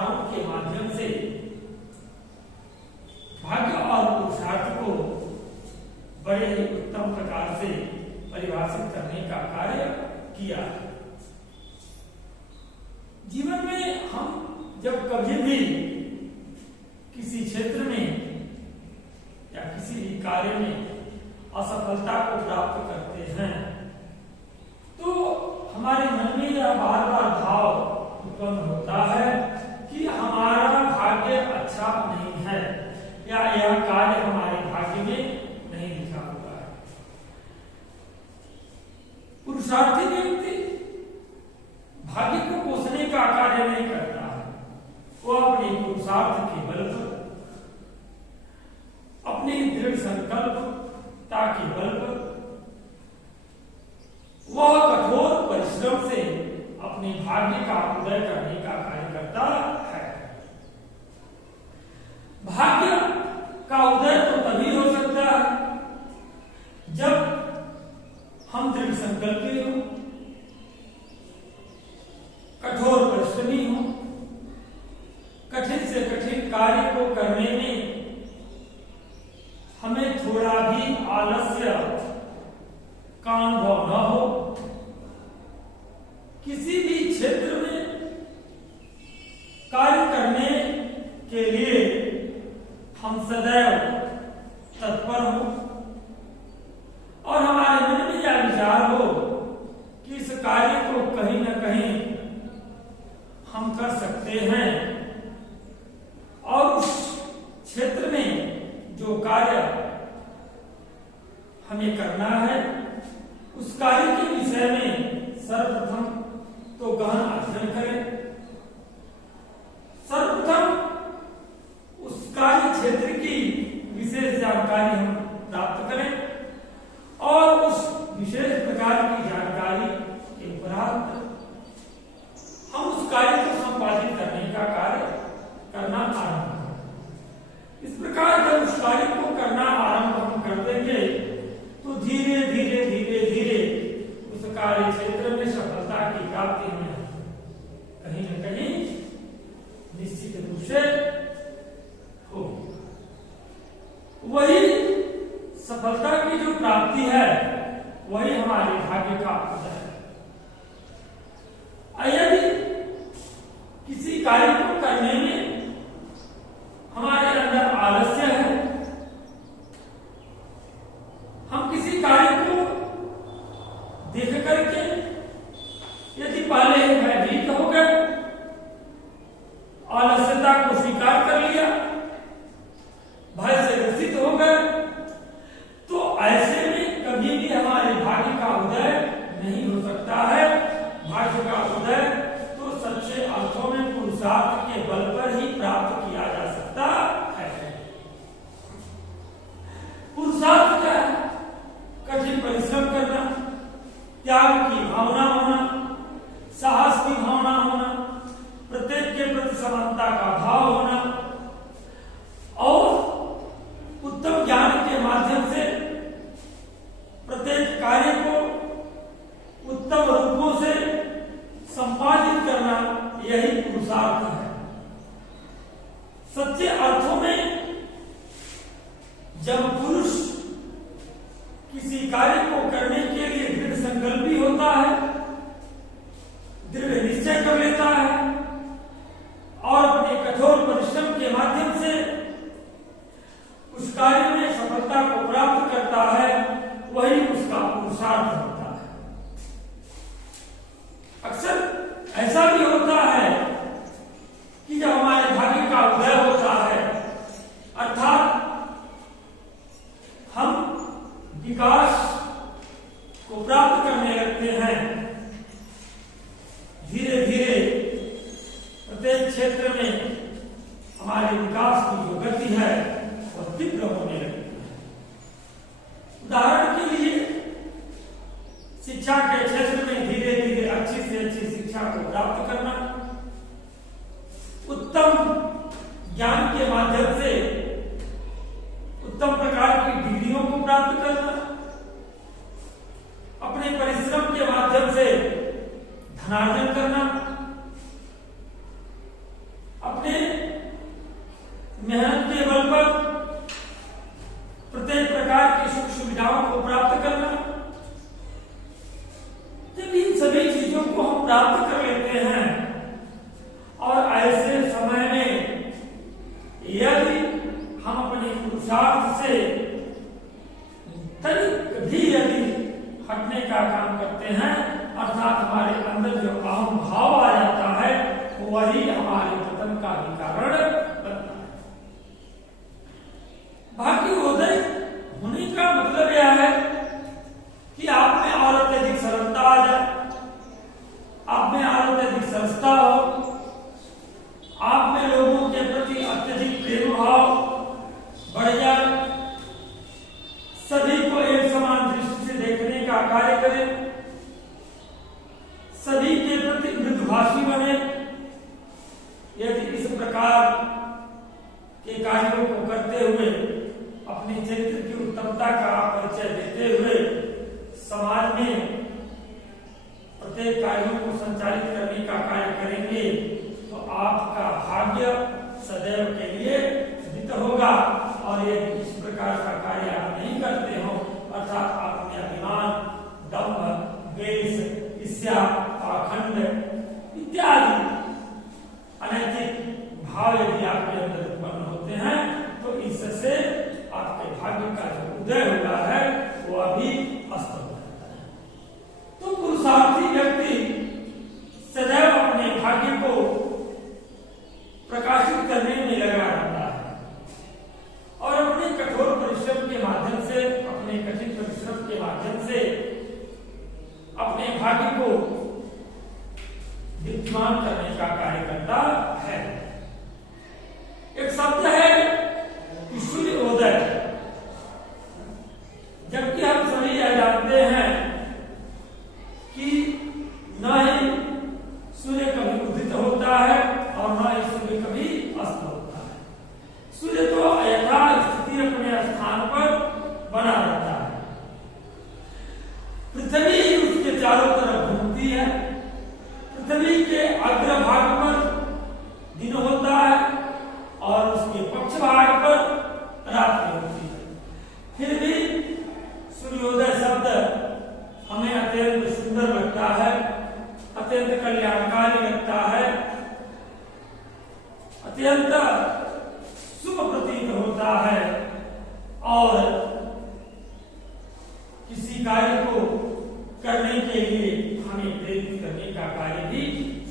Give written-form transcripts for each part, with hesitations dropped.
धाराओं के माध्यम से भाग्य और पुरुषार्थ को बड़े ही उत्तम प्रकार से परिभाषित करने का कार्य किया है। जीवन में हम जब कभी भी किसी क्षेत्र में या किसी भी कार्य में असफलता को प्राप्त करते हैं तो हमारे मन में यह बार बार भाव उत्पन्न होता है कि हमारा भाग्य अच्छा नहीं है या यह कार्य हमारे भाग्य में नहीं लिखा हुआ है। पुरुषार्थी व्यक्ति भाग्य को कोसने का कार्य नहीं करता है, वो अपने पुरुषार्थ के बल पर, अपनी दृढ़ संकल्पता के बल पर, वह कठोर परिश्रम से अपने भाग्य का उदय करने का कार्य करता है। भाग्य का उदय तो तभी हो सकता है जब हम दृढ़ संकल्पी हो, कठोर परिश्रमी हो, कठिन से कठिन कार्य को करने में हमें थोड़ा भी आलस्य का अनुभव न हो। किसी भी क्षेत्र में कार्य करने के लिए हम सदैव तत्पर हो और हमारे मन में यह विचार हो कि इस कार्य को कहीं न कहीं हम कर सकते हैं और उस क्षेत्र में जो कार्य हमें करना है उस कार्य के विषय में सर्वप्रथम तो गहन अध्ययन करें। सर्वप्रथम उस कार्य क्षेत्र की विशेष जानकारी हम प्राप्त करें और उस विशेष प्रकार की जानकारी के उपरांत हम उस कार्य को संपादित करने का कार्य करना आरंभ करें। इस प्रकार जब उस कार्य को करना आरंभ हम कर देंगे तो धीरे धीरे धीरे धीरे उस कार्य क्षेत्र में सफलता की प्राप्ति में कहीं न कहीं निश्चित रूप से हो। वही सफलता की जो प्राप्ति है वही हमारे भाग्य का उदय है। यदि किसी कार्य को करने में हमारे अंदर आलस्य है, हम किसी कार्य को देख करके यदि पहले ही भयभीत हो गए, आलस्यता को स्वीकार कर लिया, भय से ग्रसित हो गए, तो ऐसे में कभी भी हमारे भाग्य का उदय नहीं हो सकता है। भाग्य का उदय तो सच्चे अर्थों में पुरुषार्थ के बल पर ही प्राप्त किया जा सकता है। पुरुषार्थ क्या है? कठिन परिश्रम करना, त्याग की भावना होना, साहस की भावना होना, प्रत्येक के प्रति समानता का भाव होना और उत्तम ज्ञान के माध्यम से प्रत्येक कार्य को उत्तम रूपों से संपादित करना, यही पुरुषार्थ है। सच्चे अर्थों में जब पुरुष किसी कार्य को करने के लिए दृढ़ संकल्पी होता है, दृढ़ निश्चय कर लेता है और अपने कठोर परिश्रम के माध्यम से उस कार्य में सफलता को प्राप्त करता है, वही उसका पुरुषार्थ होता है। अक्सर ऐसा भी होता है कि जब हमारे भाग्य का उदय होता है, अर्थात हम विकास को प्राप्त करने लगते हैं, धीरे धीरे प्रत्येक क्षेत्र में हमारे विकास की जो गति है वह तीव्र होने लगती है। उदाहरण के लिए शिक्षा के क्षेत्र में धीरे धीरे अच्छी से अच्छी शिक्षा को प्राप्त करना, उत्तम ज्ञान के माध्यम से उत्तम प्रकार की डिग्रियों को प्राप्त करना, अपने परिश्रम के माध्यम से धनार्जन करना, का भी कारण बनता है। भाग्योदय होने का मतलब यह है कि आप में और अत्यधिक सरलता आ जाए, आप में और अत्यधिक सरलता हो, आप में लोगों के प्रति अत्यधिक प्रेम भाव बढ़ जाए, सभी को एक समान दृष्टि से देखने का कार्य करें, सभी के प्रति मृदुभाषी बने। यदि इस प्रकार के कार्यों को करते हुए अपने चरित्र की उत्तमता का परिचय देते हुए समाज में प्रत्येक कार्यों को संचालित करने का कार्य करेंगे तो आपका भाग्य सदैव के लिए सिद्ध होगा। और यदि इस प्रकार का कार्य आप नहीं करते हो, अर्थात आप में अभिमान, दंभ, द्वेष, ईर्ष्या, पाखंड इत्यादि अनैतिक भाव यदि आपके अंदर उत्पन्न होते हैं तो इससे आपके भाग्य का जो उदय हुआ है वो अभी अस्त हो जाता है। तो पुरुषार्थी व्यक्ति सदैव अपने भाग्य को प्रकाशित करने में लगा रहता है और अपने कठोर परिश्रम के माध्यम से, अपने कठिन परिश्रम के माध्यम से अपने भाग्य को विद्यमान करने का कार्य करता है। एक शब्द है सूर्योदय, जबकि हम सभी यह जानते हैं कि न ही सूर्य कभी उदित होता है और न ही सूर्य कभी अस्त होता है। सूर्य तो यथास्थिति अपने स्थान पर बना रहता है, पृथ्वी उसके चारों तरफ घूमती है, पृथ्वी के अग्रभाग पर दिन होता है और उसके पक्ष भाग पर रात्रि होती है। फिर भी सूर्योदय शब्द हमें अत्यंत सुंदर लगता है, अत्यंत कल्याणकारी लगता है, अत्यंत शुभ प्रतीत होता है और किसी कार्य को करने के लिए हमें प्रेरित करने का कार्य भी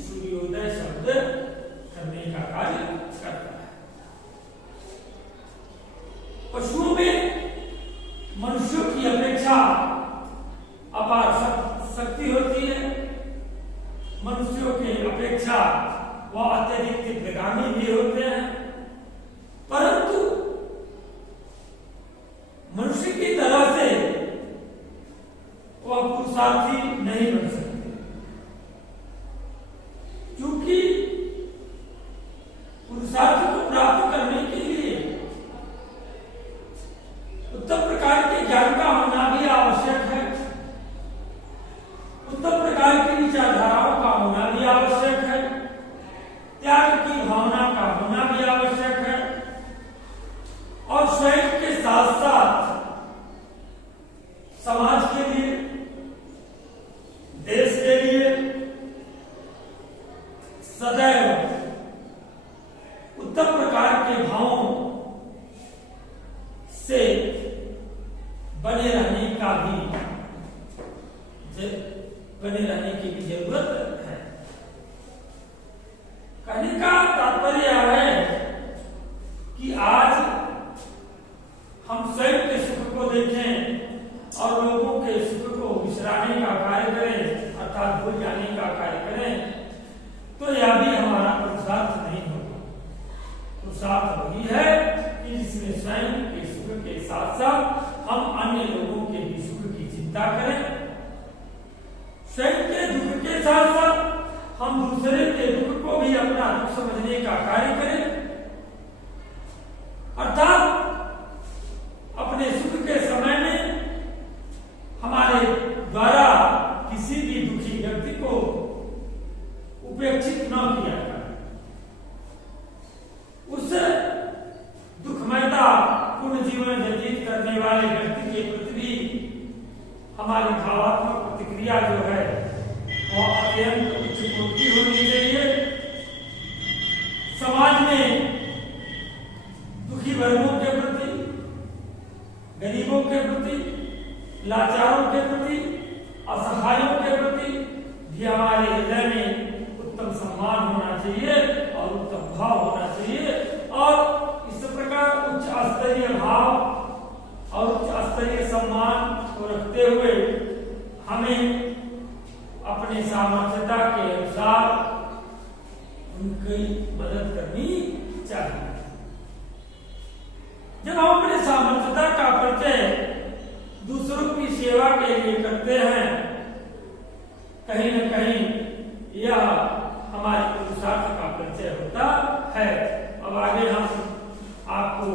सूर्योदय शब्द करने का कार्य करता है। पशुओं में मनुष्यों की अपेक्षा अपार शक्ति होती है, मनुष्यों की अपेक्षा वह अत्यधिक तीव्रगामी भी होते हैं, परंतु मनुष्य की तरह से वह पुरुषार्थी नहीं बन सकते, क्योंकि पुरुषार्थ को प्राप्त करने के लिए उत्तम प्रकार के ज्ञान का होना भी आवश्यक है, उत्तम प्रकार की विचारधाराओं का होना भी आवश्यक है, त्याग की भावना का होना भी आवश्यक है और स्वयं के साथ साथ समाज के लिए, देश के लिए सदैव उत्तम प्रकार के भावों से बने रहने की भी जरूरत है। कहने का तात्पर्य है कि आज हम स्वयं के सुख को देखें और लोगों के सुख को विसराने का कार्य करें, अर्थात भूल जाने का कार्य करें, तो यह भी हमारा पुरुषार्थ नहीं होगा। पुरुषार्थ वही है कि जिसमें स्वयं के सुख के साथ साथ हम अन्य लोगों के भी सुख की चिंता करें, स्वयं के दुख के साथ साथ हम दूसरे के दुख को भी अपना दुख समझने का कार्य करें, अर्थात अपने सुख के समय में हमारे द्वारा किसी भी दुखी व्यक्ति को उपेक्षित न किया जाए, उस दुखमयता पूर्ण जीवन व्यतीत करने वाले व्यक्ति के प्रति भी हमारी भावात्मक प्रतिक्रिया जो है वह अत्यंत उच्च कोटि होनी चाहिए। समाज में दुखी वर्गों के प्रति, गरीबों के प्रति, लाचारों के प्रति, असहायों के प्रति भी हमारे हृदय में उत्तम सम्मान होना चाहिए और उत्तम भाव होना हमें अपने सामर्थ्यता के अनुसार उनकी मदद करनी चाहिए। जब हम अपने सामर्थ्यता का परिचय दूसरों की सेवा के लिए करते हैं, कहीं न कहीं यह हमारे पुरुषार्थ का परिचय होता है। अब आगे हम आपको